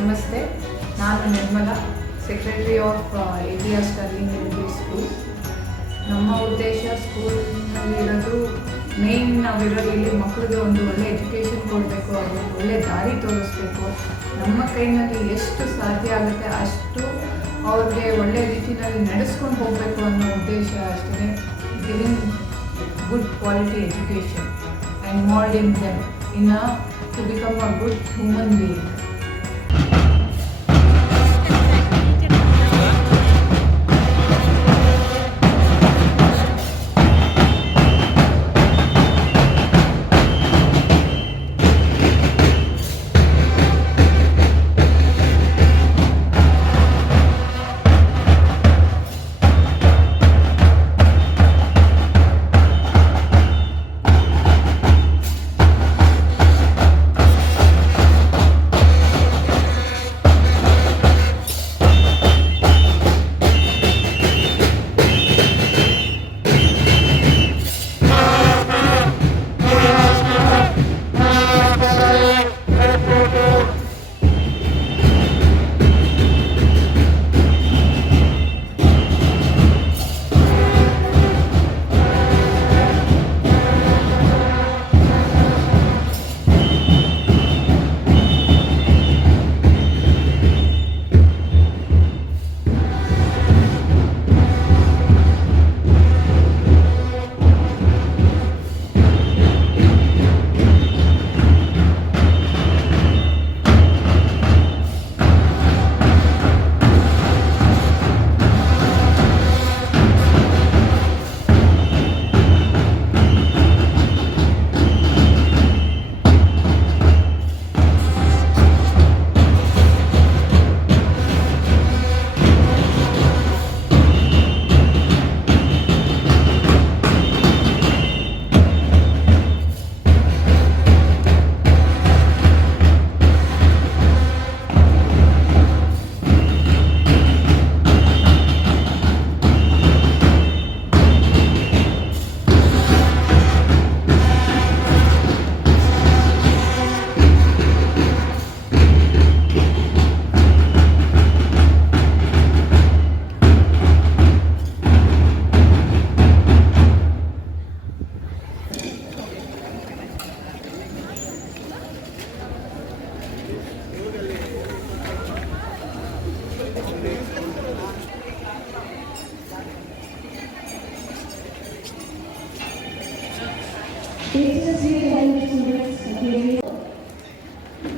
ನಮಸ್ತೆ, ನಾನು Nirmala, secretary of ATR sterling elementary school. ನಮ್ಮ ಉದ್ದೇಶ ಸ್ಕೂಲ್ನಲ್ಲಿರೋದು ಮೇನ್ ನಾವಿರೋದು ಇಲ್ಲಿ ಮಕ್ಕಳಿಗೆ ಒಂದು ಒಳ್ಳೆ ಎಜುಕೇಷನ್ ಕೊಡಬೇಕು, ಅವ್ರಿಗೆ ಒಳ್ಳೆ ದಾರಿ ತೋರಿಸ್ಬೇಕು. ನಮ್ಮ ಕೈನಲ್ಲಿ ಎಷ್ಟು ಸಾಧ್ಯ ಆಗುತ್ತೆ ಅಷ್ಟು ಅವ್ರಿಗೆ ಒಳ್ಳೆ ರೀತಿಯಲ್ಲಿ ನಡೆಸ್ಕೊಂಡು ಹೋಗಬೇಕು ಅನ್ನೋ ಉದ್ದೇಶ ಅಷ್ಟೇ. Giving good quality education and molding them to become a good human being.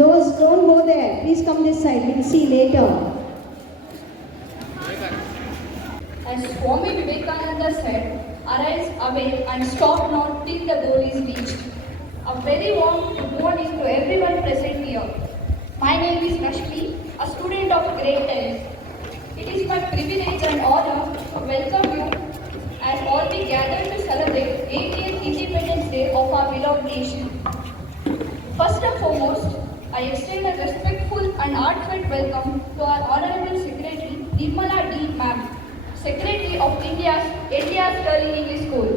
Those don't go there, please come this side, we'll see later. As Swami Vivekananda said, arise, awake and stop not till the goal is reached. A very warm good morning to everyone present here. My name is Rashmi, a student of grade 10. It is my privilege and honor to welcome you as all we gather to celebrate 80th Independence Day of our beloved nation. First and foremost, I extend a respectful and heartfelt welcome to our Honorable Secretary Nirmala D. Ma'am, Secretary of India's ATR Stirling English School.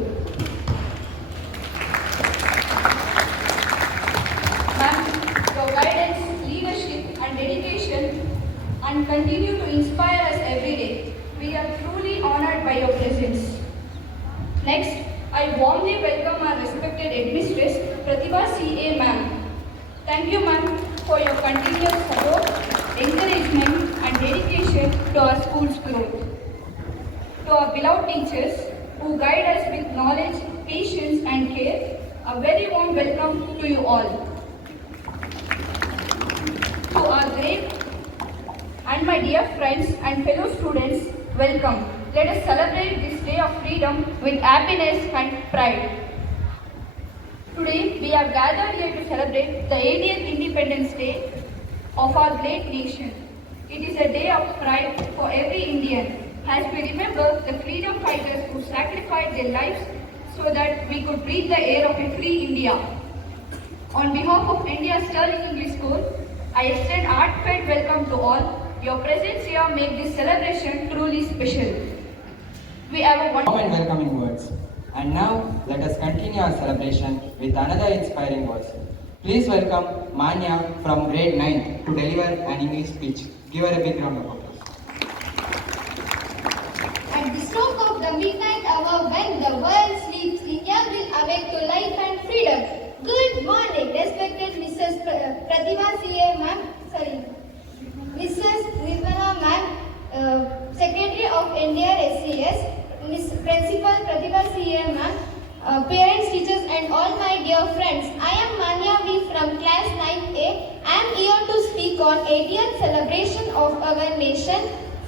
Ma'am, your guidance, leadership and dedication and continue to inspire us every day. We are truly honored by your presence. Next, I warmly welcome our respected headmistress, Pratibha C.A. Ma'am. Thank you, ma'am, for your continuous support, encouragement and dedication to our school's growth. To our beloved teachers who guide us with knowledge, patience and care, a very warm welcome to you all. To our great and my dear friends and fellow students, welcome. Let us celebrate this day of freedom with happiness and pride. Today, we are gathered here to celebrate the 80th Independence Day of our great nation. It is a day of pride for every Indian, as we remember the freedom fighters who sacrificed their lives so that we could breathe the air of a free India. On behalf of India's Stirling English School, I extend heartfelt welcome to all. Your presence here makes this celebration truly special. We have a warm and welcoming words. And now, let us continue our celebration with another inspiring verse. Please welcome Manya from grade 9th to deliver an English speech. Give her a big round of applause. At the stroke of the midnight hour when the world sleeps, India will awake to life and freedom. Good morning, respected Mrs. Pratibha C.A. ma'am, Mrs. Nirmala ma'am, Secretary of India SCS, Miss Principal Pratibha C.A. ma'am, parents, teachers and all my dear friends. I am Manya V from class 9A. I am here to speak on 80th celebration of our nation.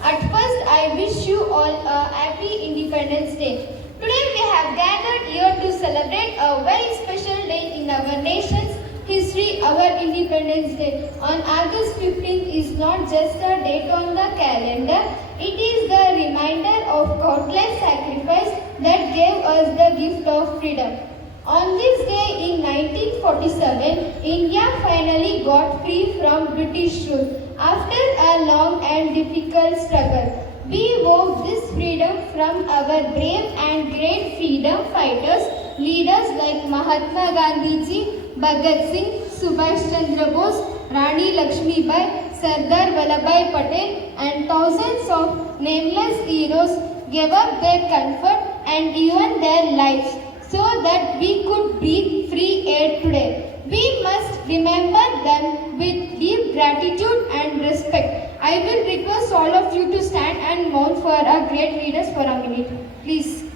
At first, I wish you all a happy Independence Day. Today we have gathered here to celebrate a very special day in our nation's history, our Independence Day. On August 15th is not just a date on the calendar, it is the reminder of countless sacrifice that gave us the gift of freedom. On this day in 1947, India finally got free from British rule. After a long and difficult struggle, we wove this freedom from our brave and great freedom fighters, leaders like Mahatma Gandhi ji, Bhagat Singh, Subhash Chandra Bose, Rani Lakshmi Bai, Sardar Vallabhbhai Patel and thousands of nameless heroes gave up their comfort and even their lives so that we could breathe free air today. We must remember them with deep gratitude and respect. I will request all of you to stand and mourn for our great leaders for a minute. Please.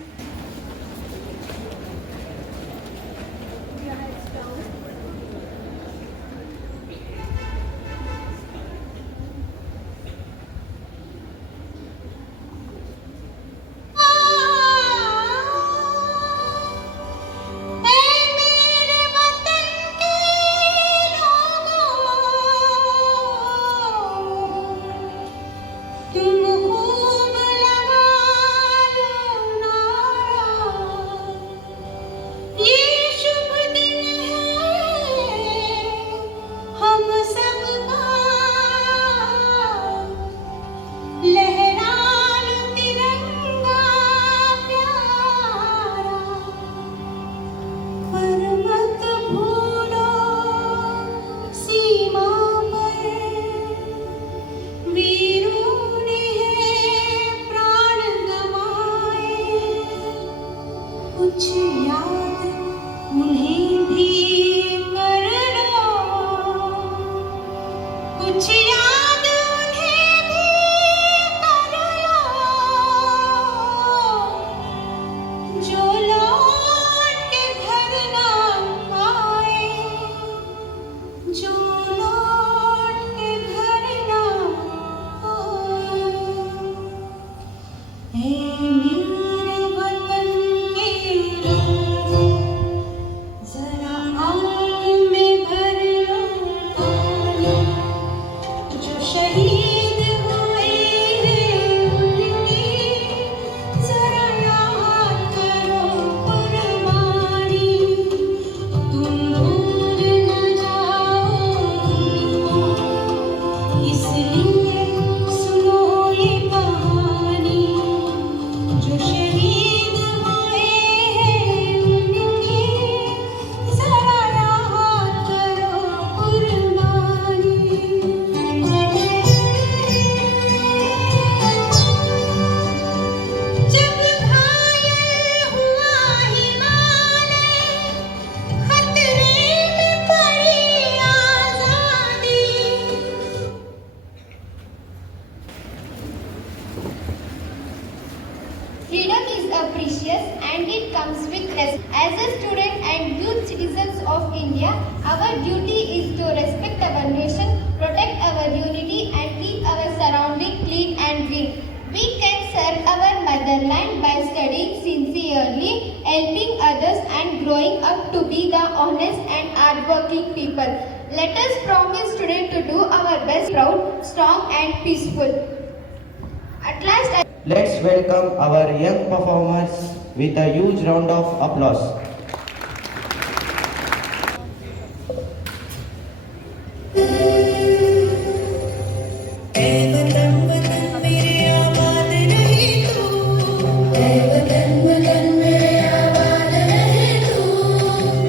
Freedom is a precious and it comes with risk. As a student and youth citizens of India, our duty is to respect our nation, protect our unity and keep our surrounding clean and green. We can serve our motherland by studying sincerely, helping others and growing up to be the honest and hardworking people. Let us promise today to do our best, proud, strong and peaceful. At last, Let's welcome our young performers with a huge round of applause.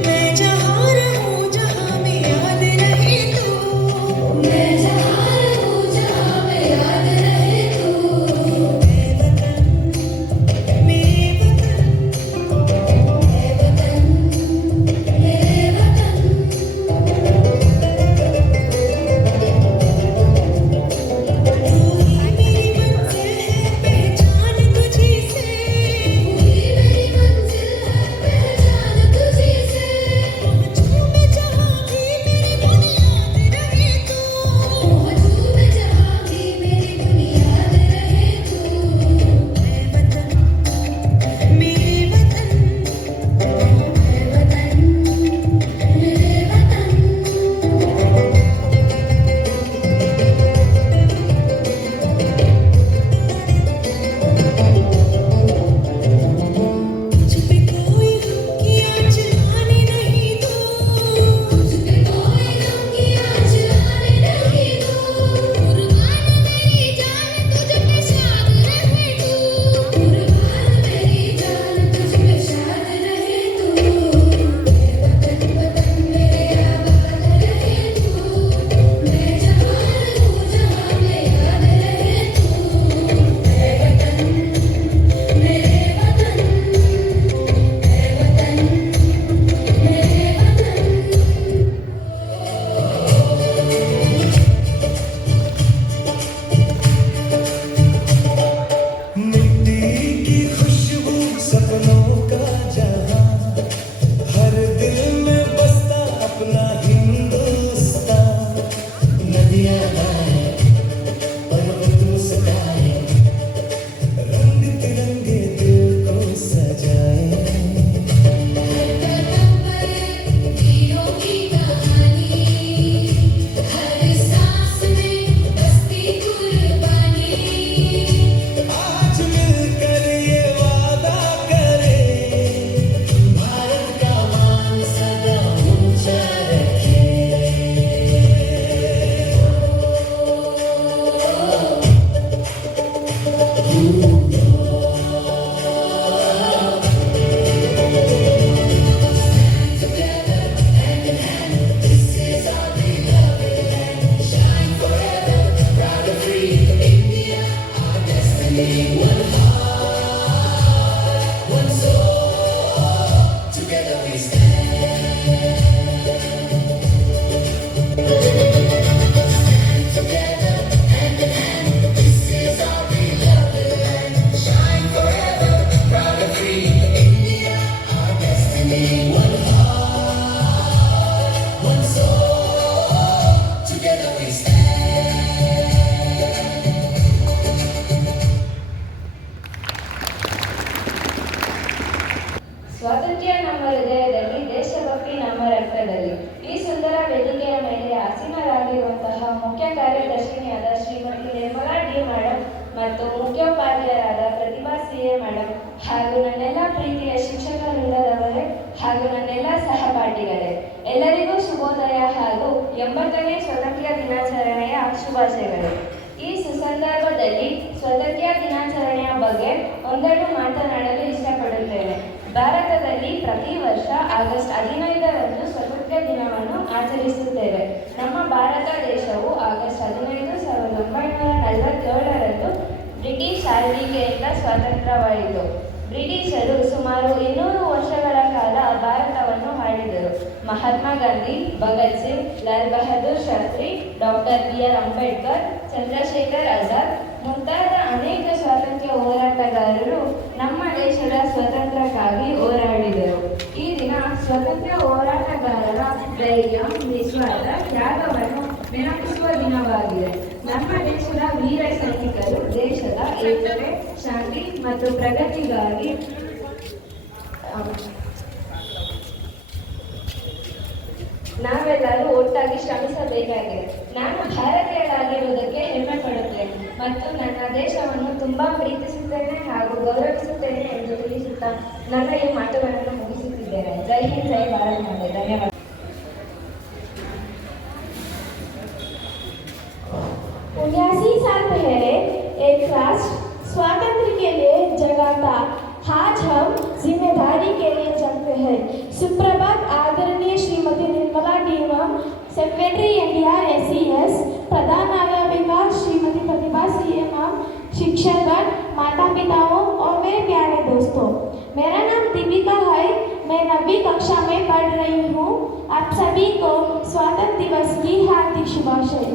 मैं जहाँ रहूँ जहाँ मेरा ಸ್ವಾತಂತ್ರ್ಯ ನಮ್ಮ ಹೃದಯದಲ್ಲಿ, ದೇಶಭಕ್ತಿ ನಮ್ಮ ರಕ್ತದಲ್ಲಿ. ಈ ಸುಂದರ ವೇದಿಕೆಯ ಮೇಲೆ ಆಸೀನರಾಗಿರುವಂತಹ ಮುಖ್ಯ ಕಾರ್ಯದರ್ಶಿನಿಯಾದ ಶ್ರೀಮತಿ ನಿರ್ಮಲಾ ಡಿ ಮೇಡಮ್ ಮತ್ತು ಮುಖ್ಯೋಪಾಧ್ಯಾಯರಾದ ಪ್ರತಿಭಾ ಸಿ.ಎ. ಮೇಡಮ್ ಹಾಗೂ ನನ್ನೆಲ್ಲ ಪ್ರೀತಿಯ ಶಿಕ್ಷಕ ವೃಂದದವರೇ ಹಾಗೂ ನನ್ನೆಲ್ಲ ಸಹಪಾಠಿಗಳೇ, ಎಲ್ಲರಿಗೂ ಶುಭೋದಯ ಹಾಗೂ 80ನೇ ಸ್ವಾತಂತ್ರ್ಯ ದಿನಾಚರಣೆಯ ಶುಭಾಶಯಗಳು. ಈ ಸುಸಂದರ್ಭದಲ್ಲಿ ಸ್ವಾತಂತ್ರ್ಯ ದಿನಾಚರಣೆಯ ಬಗ್ಗೆ ಒಂದೆರಡು ಮಾತನಾಡಲು ಇಷ್ಟಪಡುತ್ತೇನೆ. ಭಾರತದಲ್ಲಿ ಪ್ರತಿ ವರ್ಷ ಆಗಸ್ಟ್ 15ರಂದು ಸ್ವಾತಂತ್ರ್ಯ ದಿನವನ್ನು ಆಚರಿಸುತ್ತೇವೆ. ನಮ್ಮ ಭಾರತ ದೇಶವು ಆಗಸ್ಟ್ 15, 1947ರಂದು ಬ್ರಿಟಿಷ್ ಆಳ್ವಿಕೆಯಿಂದ ಸ್ವಾತಂತ್ರ್ಯವಾಯಿತು. ಬ್ರಿಟಿಷರು ಸುಮಾರು 200 ವರ್ಷಗಳ ಕಾಲ ಭಾರತವನ್ನು ಆಳಿದರು. Mahatma Gandhi, Bhagat Singh, Lal Bahadur Shastri, doctor B R. ಅಂಬೇಡ್ಕರ್, ಚಂದ್ರಶೇಖರ್ ಆಜಾದ್ ಮುಂತಾದ ಅನೇಕ ಸ್ವಾತಂತ್ರ್ಯ ಹೋರಾಟಗಾರರು ನಮ್ಮ ದೇಶದ ಸ್ವಾತಂತ್ರ್ಯಕ್ಕಾಗಿ ಹೋರಾಡಿದರು. ಈ ದಿನ ಸ್ವಾತಂತ್ರ್ಯ ಹೋರಾಟಗಾರರ ಧೈರ್ಯ, ನಿಸ್ವಾರ್ಥ ತ್ಯಾಗವನ್ನು ನೆನಪಿಸುವ ದಿನವಾಗಿದೆ. ನಮ್ಮ ದೇಶದ ವೀರ ಸೈನಿಕರು ದೇಶದ ಏಕತೆ, ಶಾಂತಿ ಮತ್ತು ಪ್ರಗತಿಗಾಗಿ ನಾವೆಲ್ಲರೂ ಒಟ್ಟಾಗಿ ಶ್ರಮಿಸಬೇಕಾಗಿದೆ. ನಾನು ಭಾರತೀಯರಾಗಿರುವುದಕ್ಕೆ ಹೆಮ್ಮೆ ಪಡುತ್ತೇನೆ ಮತ್ತು ನನ್ನ ದೇಶವನ್ನು ತುಂಬಾ ಪ್ರೀತಿಸುತ್ತೇನೆ ಹಾಗೂ ಗೌರವಿಸುತ್ತೇನೆ ಎಂದು ತಿಳಿಸುತ್ತಾ ನನ್ನ ಈ ಮಾತುಗಳನ್ನು ಮುಗಿಸುತ್ತಿದ್ದೇನೆ. ಜೈ ಹಿಂದ್, ಜೈ ಭಾರತ್ ಮಾತೆ. ಧನ್ಯವಾದ. 79 साल पहले एक राष्ट्र स्वातंत्र के लिए जगा था. आज हम जिम्मेदारी के लिए जगते हैं. सुप्रभात आदरणीय Shrimati Nirmala D ma'am, secretary NDR SES, प्रधान अध्यापिका श्रीमती प्रतिभा सी.ए. मैम, शिक्षकगण, माता पिताओं और मेरे प्यारे दोस्तों. मेरा नाम दीपिका है. मैं 9वीं कक्षा में पढ़ रही हूँ. आप सभी को स्वतंत्र दिवस की हार्दिक शुभाशय.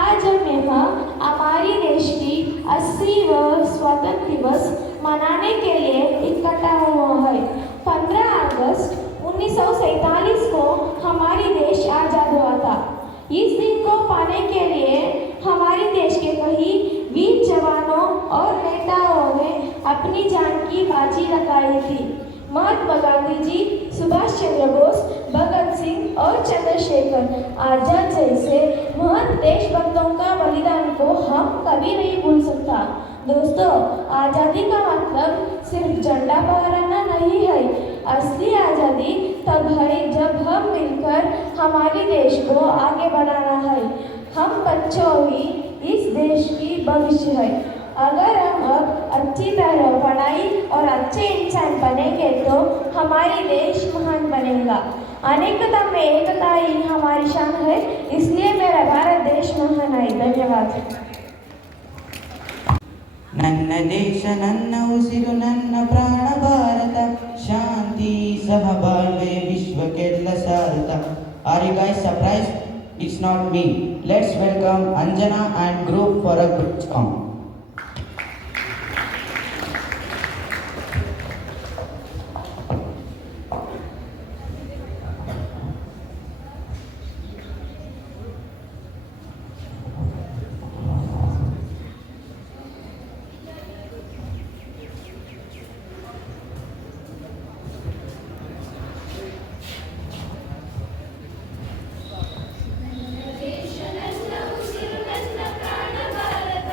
आज हम यहाँ हमारी देश की 80वां स्वतंत्र दिवस मनाने के लिए इकट्ठा हुआ है. 15 अगस्त 1947 को हमारी देश आज़ाद हुआ था. इस दिन को पाने के लिए हमारे देश के कई वीर जवानों और नेताओं ने अपनी जान की बाजी लगाई थी. महात्मा गांधी जी, सुभाष चंद्र बोस, भगत सिंह और चंद्रशेखर आजाद जैसे महान देशभक्तों का बलिदान को हम कभी नहीं भूल सकता. दोस्तों, आज़ादी का मतलब सिर्फ झंडा फहराना नहीं है. असली आज़ादी तब है जब हम मिलकर हमारे देश को आगे बढ़ाना है. हम बच्चों ही इस देश की भविष्य है. अगर हम अब अच्छी तरह पढ़ाई और अच्छे इंसान बनेंगे तो हमारी देश महान बनेगा. अनेकता में एकता ही हमारी शान है. इसलिए मेरा भारत देश महान है. धन्यवाद. ನನ್ನ ದೇಶ, ನನ್ನ ಉಸಿರು, ನನ್ನ ಪ್ರಾಣ ಭಾರತ, ಶಾಂತಿ ಸಹಬಾಳ್ವೆ ವಿಶ್ವಕ್ಕೆಲ್ಲ ಸಾರತ. Are you guys surprised? It's not me. Let's welcome Anjana and group for a good song. ದೇಶ ನನ್ನ ಉಸಿರು, ನನ್ನ ಪ್ರಾಣ ಭಾರತ,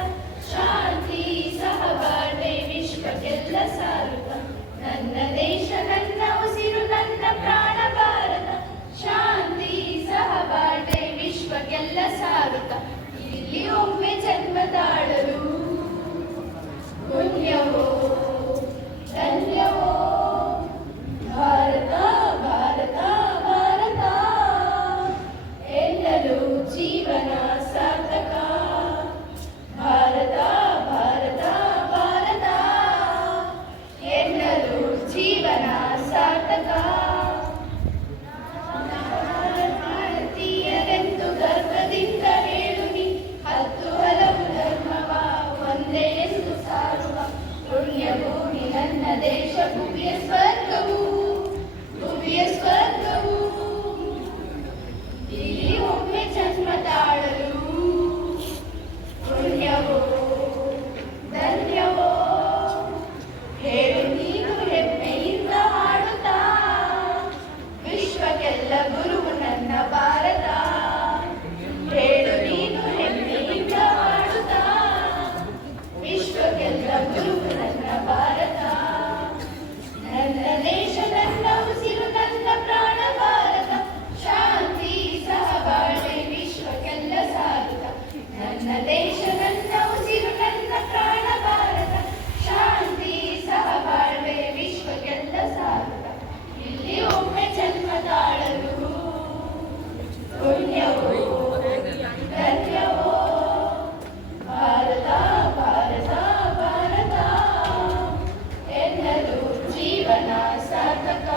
ವಿಶ್ವಕ್ಕೆಲ್ಲ ಗುರು ನನ್ನ ಭಾರತ ಹೇಳು ನೀನು ಹೆಮ್ಮೆಯಿಂದ ಮಾಡುತ್ತಾ ವಿಶ್ವಕ್ಕೆಲ್ಲ ಗುರು ನನ್ನ ಭಾರತ ನನ್ನ ದೇಶ ನನ್ನ ಉಸಿರು ನನ್ನ ಪ್ರಾಣ ಭಾರತ ಶಾಂತಿ ಸಹಬಾಳ್ವೆ ವಿಶ್ವಕ್ಕೆಲ್ಲ ಸಾರುತ್ತ ನನ್ನ ದೇಶ ನನ್ನ ಉಸಿರು ನನ್ನ ಪ್ರಾಣ ಭಾರತ ಶಾಂತಿ ಸಹಬಾಳ್ವೆ ವಿಶ್ವಕ್ಕೆಲ್ಲ ಸಾರುತ್ತ ಇಲ್ಲಿ ಒಮ್ಮೆ ಜನ್ಮ ತಾಳಲು ಪುಣ್ಯವೋ ಧನ್ಯವೋ ಭಾರತ ಭಾರತ ಭಾರತ ಎನ್ನಲು ಜೀವನ ಸಾರ್ಥಕ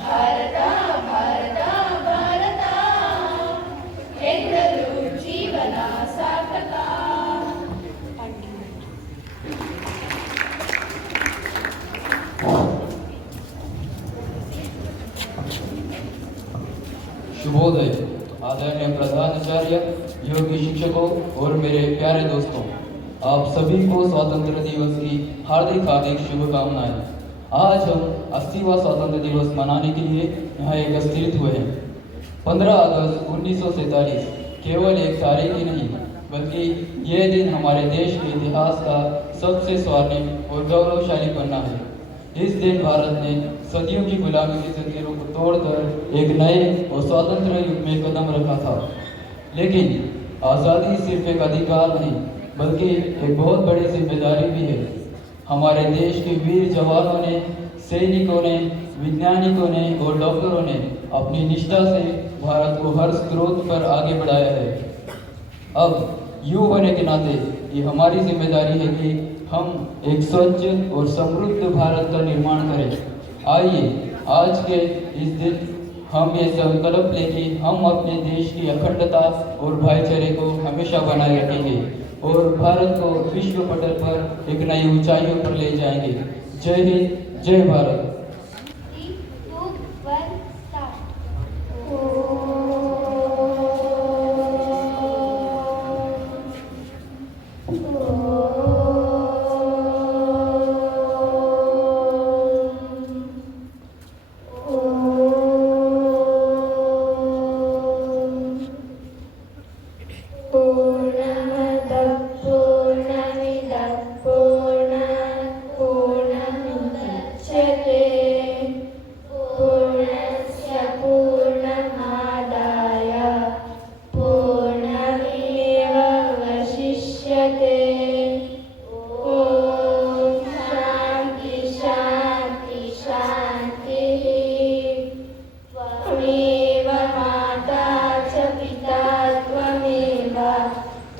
ಭಾರತ ಭಾರತ ಭಾರತ ಎನ್ನಲು ಜೀವನ ಸಾರ್ಥಕ. शुभोदय आदरणीय प्रधानाचार्य, योगी शिक्षकों और मेरे प्यारे दोस्तों, आप सभी को स्वतंत्रता दिवस की हार्दिक हार्दिक शुभकामनाएं। आज हम 80वां स्वतंत्रता दिवस मनाने के लिए यहाँ एकत्रित हुए हैं। 15 अगस्त 1947 केवल एक तारीख ही नहीं बल्कि यह दिन हमारे देश के इतिहास का सबसे स्वर्णिम और गौरवशाली पन्ना है। इस दिन भारत ने सदियों की गुलामी की जंजीरों को तोड़कर एक नए और स्वतंत्र युग में कदम रखा था। लेकिन आज़ादी सिर्फ एक अधिकार नहीं बल्कि एक बहुत बड़ी जिम्मेदारी भी है। हमारे देश के वीर जवानों ने, सैनिकों ने, वैज्ञानिकों ने और डॉक्टरों ने अपनी निष्ठा से भारत को हर स्रोत पर आगे बढ़ाया है। अब युवा होने के नाते ये हमारी जिम्मेदारी है कि हम एक स्वच्छ और समृद्ध भारत का निर्माण करें। आइए आज के इस दिन हम ये संकल्प लें कि हम अपने देश की अखंडता और भाईचारे को हमेशा बनाए रखेंगे और भारत को विश्व पटल पर एक नई ऊंचाइयों पर ले जाएंगे। जय हिंद, जय भारत।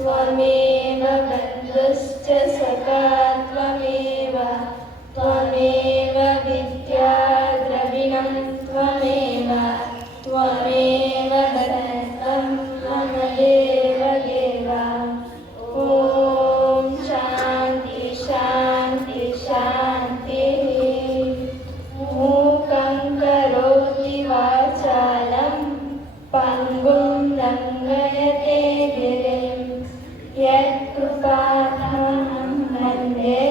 त्वमेव बन्धुश्च सखा त्वमेव त्वमेव विद्या द्रविणं त्वमेव त्वमेव दत्तं मम देव देव। ॐ शान्ति शान्ति शान्तिः। मूकं करोति वाचालं पङ्गुं लङ्घयते गिरिं यत्कृपातमहं वन्दे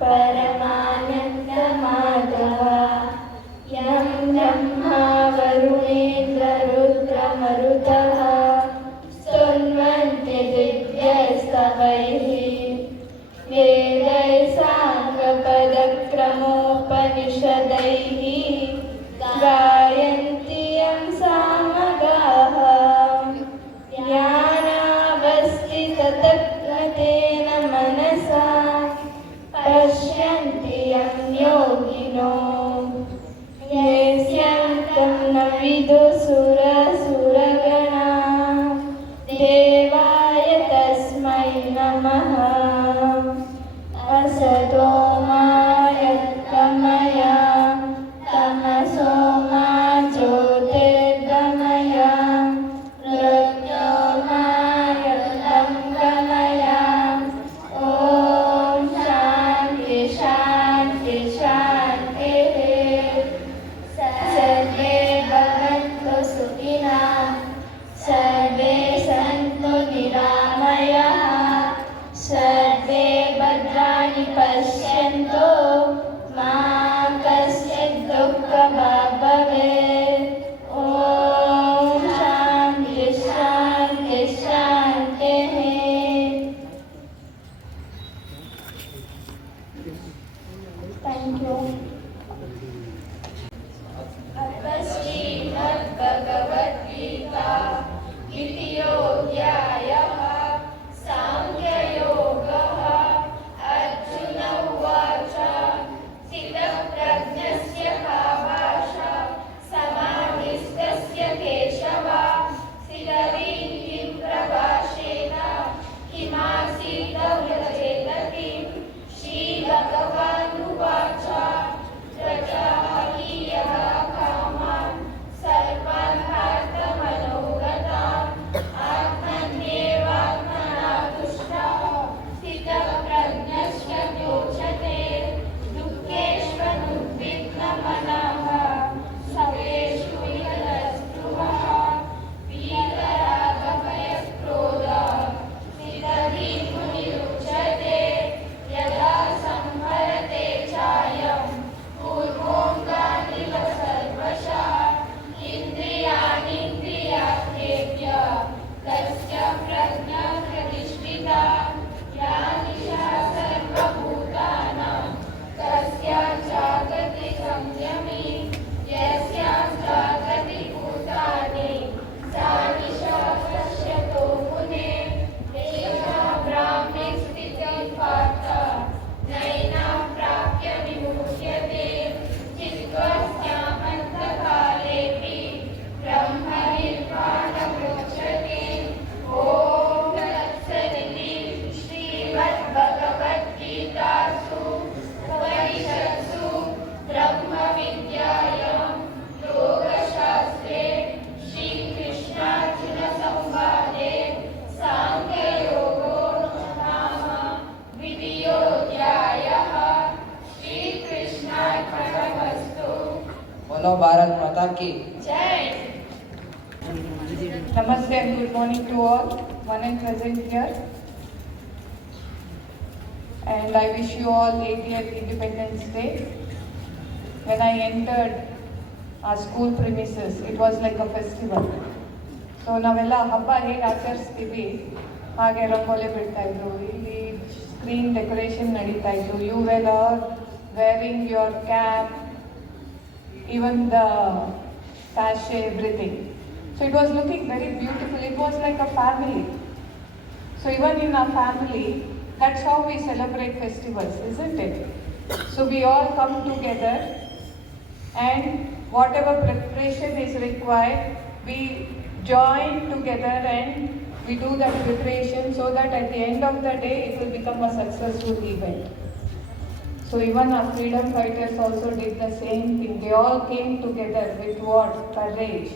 परमानन्दमाधव। यं ब्रह्मा वरुणेन्द्ररुद्रमरुतः स्तुन्वन्ति दिव्यस्तवैः वेदैः साङ्गपदक्रमोपनिषदैः गायन्ति यं सामगाः। ज्ञानावस्थिततत्त्वतेन मनसा पश्यन्ति यं योगिनो यस्यन्तं न विदुसुरसुरगणा। देवाय तस्मै नमः। असतो मा यत्तमय तमसो मा ज्योतिर्गमय मृत्योर्मायतं गमय। ॐ शान्ति शान्ति शान्तिः। सर्वे भवन्तु सुखिनः सर्वे सन्तु की Namaste and good morning to all, one and present here. And I wish you all 80th Independence Day. When I entered our school premises, it was like a festival. So ನಾವೆಲ್ಲ ಹಬ್ಬ ಹೇಗೆ ಆಚರಿಸ್ತೀವಿ ಹಾಗೆ ರಂಗೋಲಿ ಬಿಡ್ತಾ ಇದ್ರು, ಇಲ್ಲಿ ಸ್ಕ್ರೀನ್ ಡೆಕೋರೇಷನ್ ನಡೀತಾ ಇತ್ತು. You well are wearing your cap, even the sachet, everything. So it was looking very beautiful. It was like a family. So even in our family, that's how we celebrate festivals, isn't it? So we all come together and whatever preparation is required, we join together and we do that preparation so that at the end of the day it will become a successful event. So even our freedom fighters also did the same thing. They all came together with what? Courage,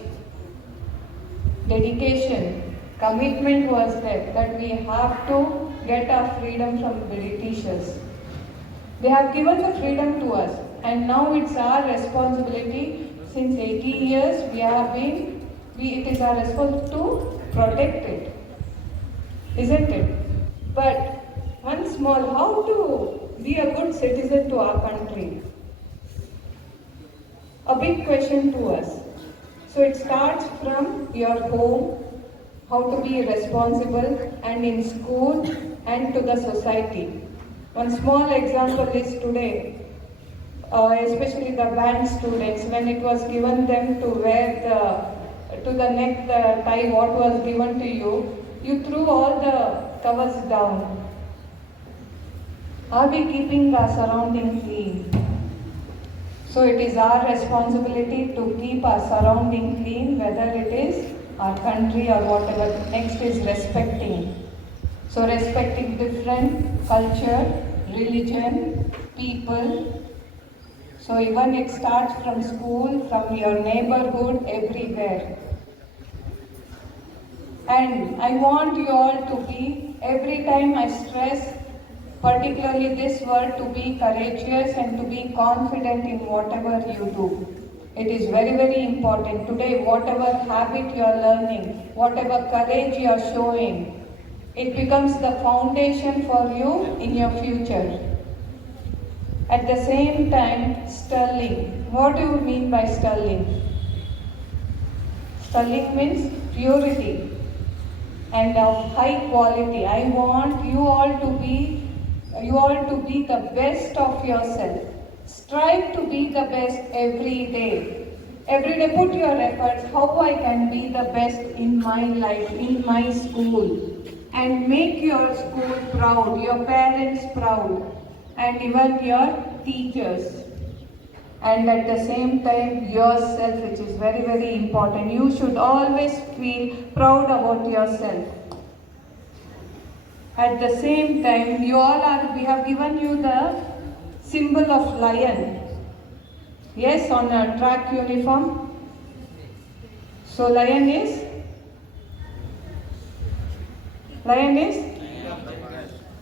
dedication, commitment was there that we have to get our freedom from Britishers. They have given the freedom to us and now it's our responsibility. Since 80 years it is our responsibility to protect it, isn't it? But one small, how to be a good citizen to our country? A big question to us. So it starts from your home, how to be responsible, and in school and to the society. One small example is today, especially the band students, when it was given them to wear to the neck the tie what was given to you, you threw all the covers down. Are we keeping our surroundings clean? So it is our responsibility to keep our surrounding clean, whether it is our country or whatever. Next is respecting. So respecting different culture, religion, people. So even it starts from school, from your neighborhood, everywhere. And I want you all to be, every time I stress particularly this word, to be courageous and to be confident in whatever you do. It is very, very important. Today, whatever habit you are learning, whatever courage you are showing, it becomes the foundation for you in your future. At the same time, sterling. What do you mean by sterling? Sterling means purity and of high quality. I want you all to be the best of yourself. Strive to be the best every day. Every day put your efforts, how I can be the best in my life, in my school. And make your school proud, your parents proud, and even your teachers. And at the same time, yourself, which is very, very important. You should always feel proud about yourself. At the same time, we have given you the symbol of lion. Yes, on a track uniform. So lion is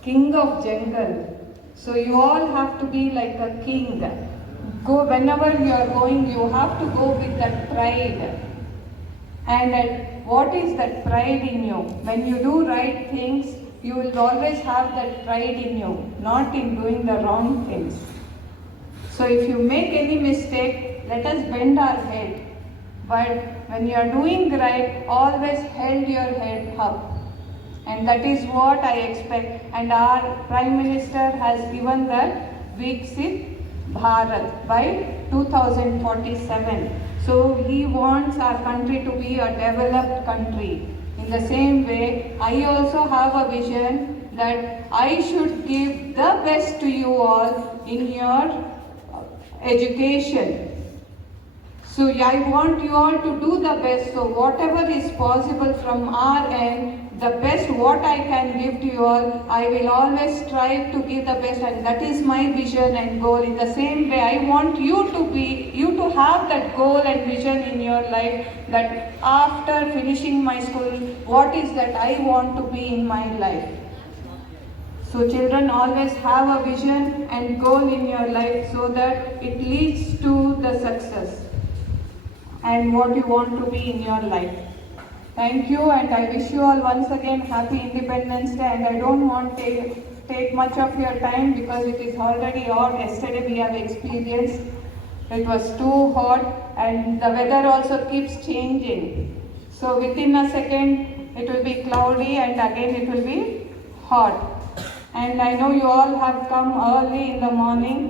king of jungle. So you all have to be like a king. Go whenever you are going, you have to go with that pride. And what is that pride in you? When you do right things, you will always have that pride in you, not in doing the wrong things. So if you make any mistake, let us bend our head. But when you are doing right, always hold your head up. And that is what I expect. And our Prime Minister has given that Viksit Bharat by 2047. So he wants our country to be a developed country. In the same way, I also have a vision that I should give the best to you all in your education. So I want you all to do the best. So whatever is possible from our end, the best what I can give to you all, I will always strive to give the best, and that is my vision and goal. In the same way, I want you to have that goal and vision in your life, that after finishing my school, what is that I want to be in my life. So children, always have a vision and goal in your life so that it leads to the success. and what you want to be in your life. Thank you, and I wish you all once again happy Independence Day, and I don't want to take much of your time because it is already hot. Yesterday we have experienced it was too hot, and the weather also keeps changing. So within a second it will be cloudy and again it will be hot. And I know you all have come early in the morning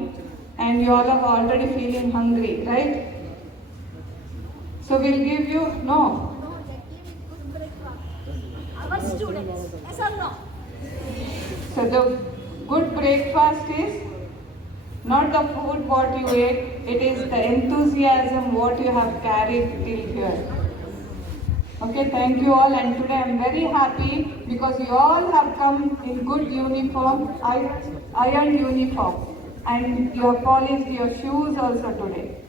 and you all are already feeling hungry, right? So we'll give you, no. Our students, yes or no? So the good breakfast is not the food what you ate, it is the enthusiasm what you have carried till here. Okay, thank you all, and today I am very happy because you all have come in good uniform, iron uniform, and you have polished your shoes also today.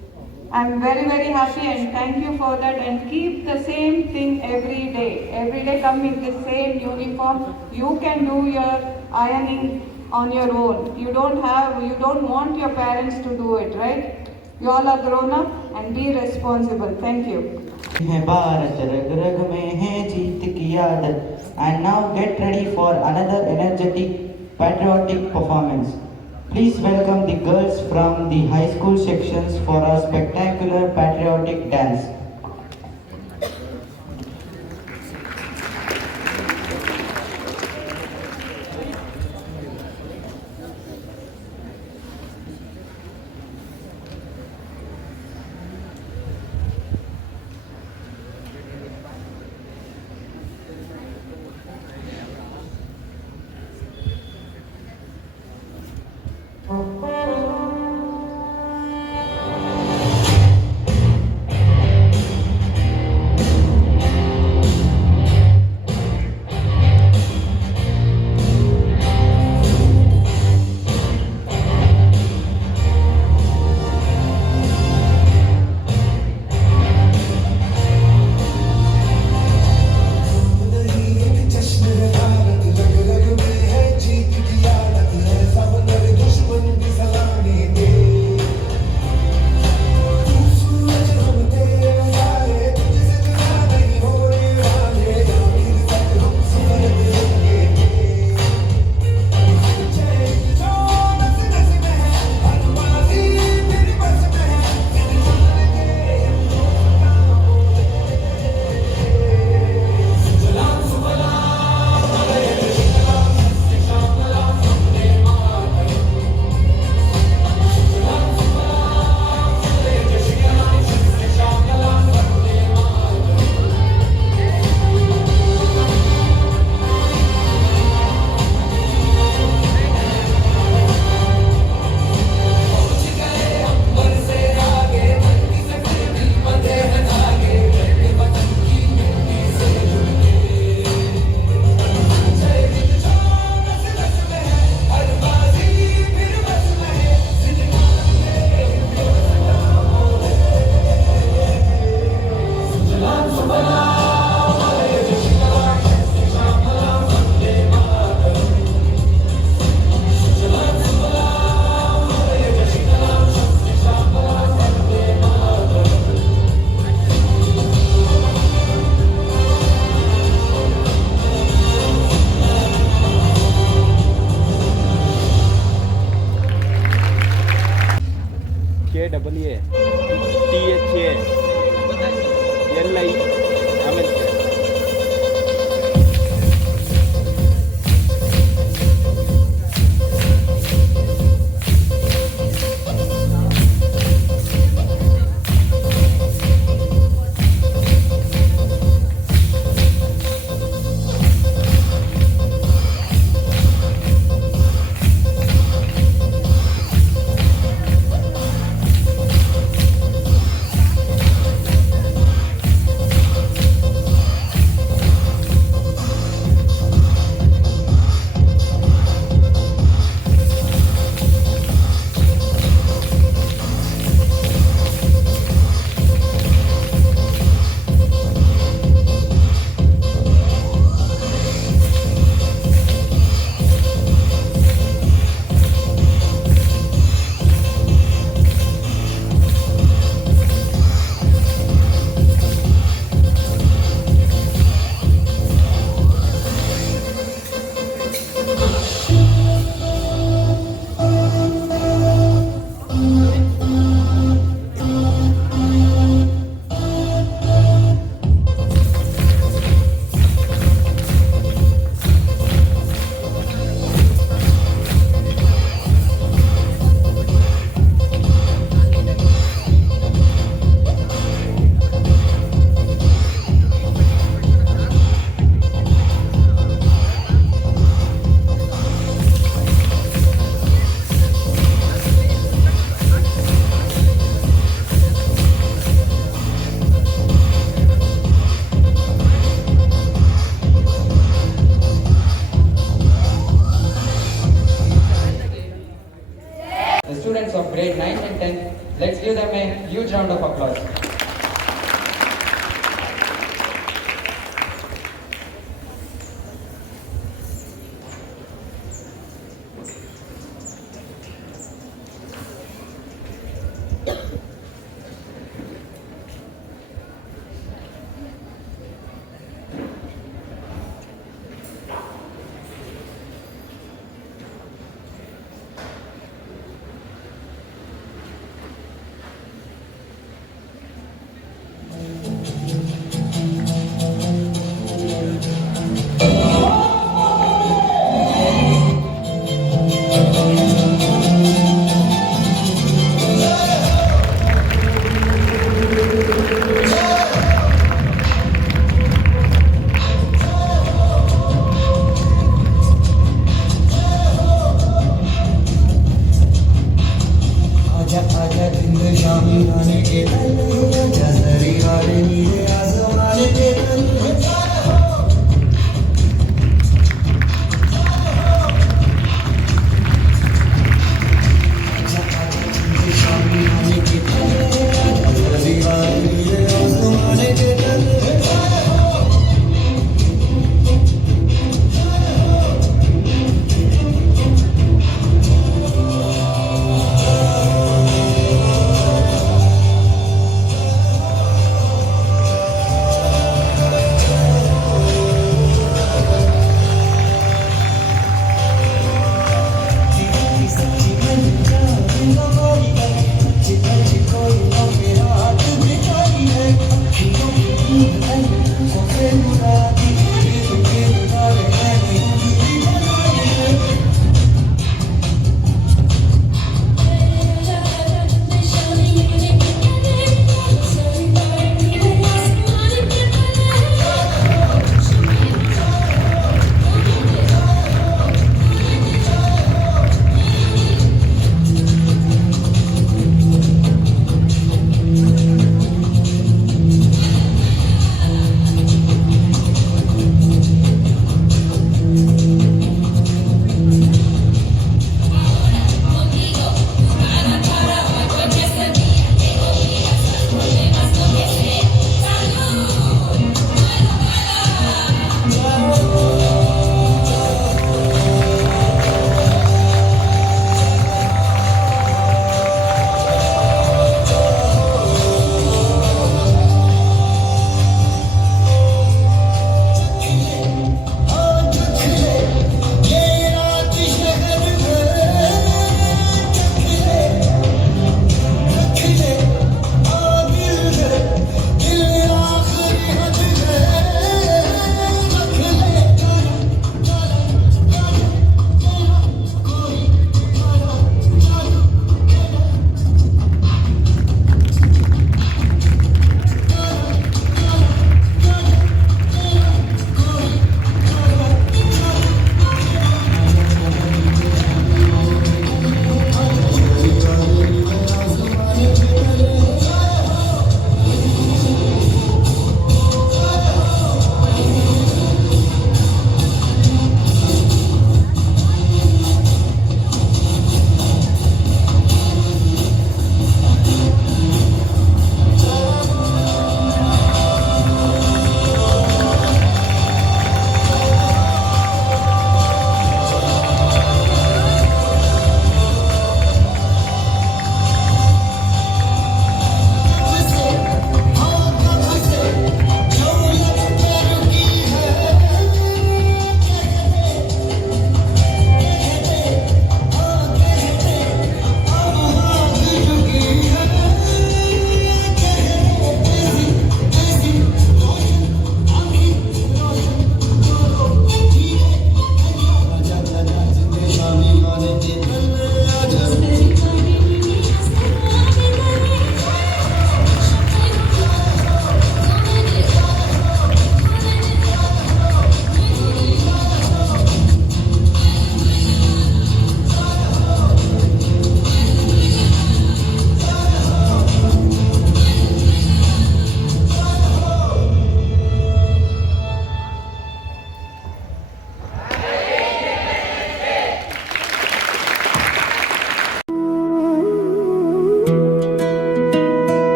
I am very happy and thank you for that, and keep the same thing every day. Every day come in the same uniform. You can do your ironing on your own. You don't want your parents to do it, right? You all are grown up and be responsible. Thank you. है भारत रग रग में है जीत की आदत. And now get ready for another energetic patriotic performance. Please welcome the girls from the high school sections for a spectacular patriotic dance.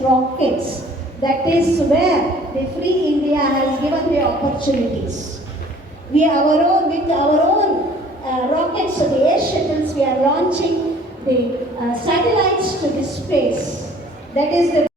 rockets. That is where the Free India has given the opportunities. We our own with our own rockets, so the air shuttles, we are launching the satellites to the space. That is the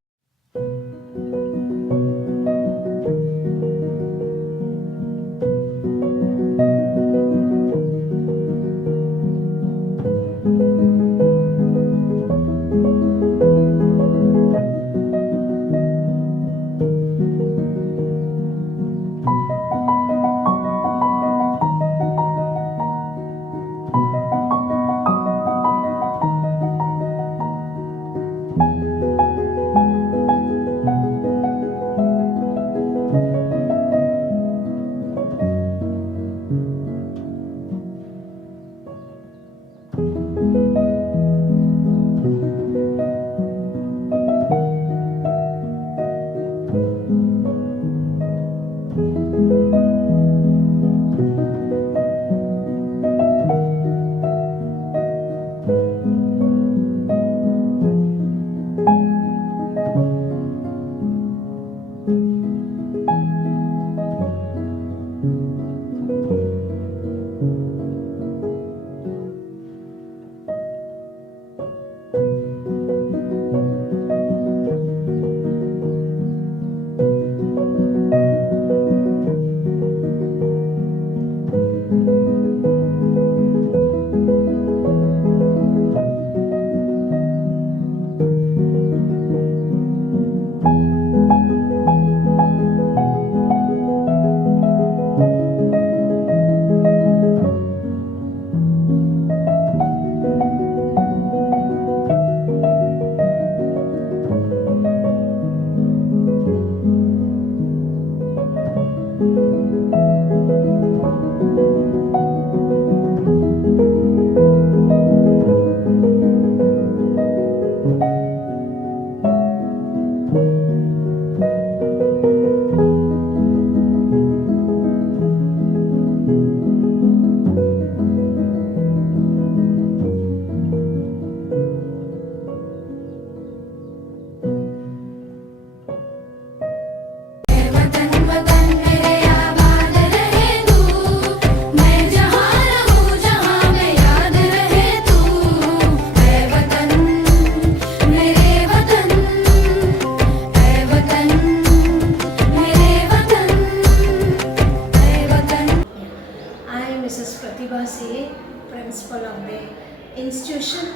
Principal of the institution,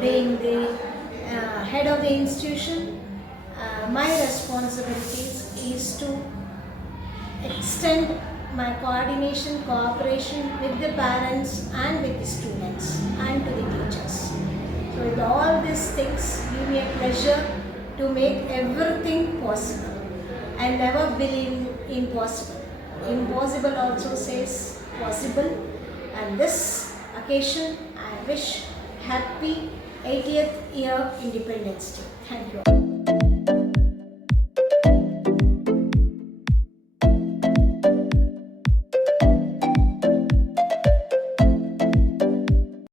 being the head of the institution, my responsibilities is to extend my coordination, cooperation with the parents and with the students and to the teachers. So with all these things, give me a pleasure to make everything possible. I never believe in impossible. Impossible also says possible. And this occasion, I wish happy 80th year Independence Day. Thank you.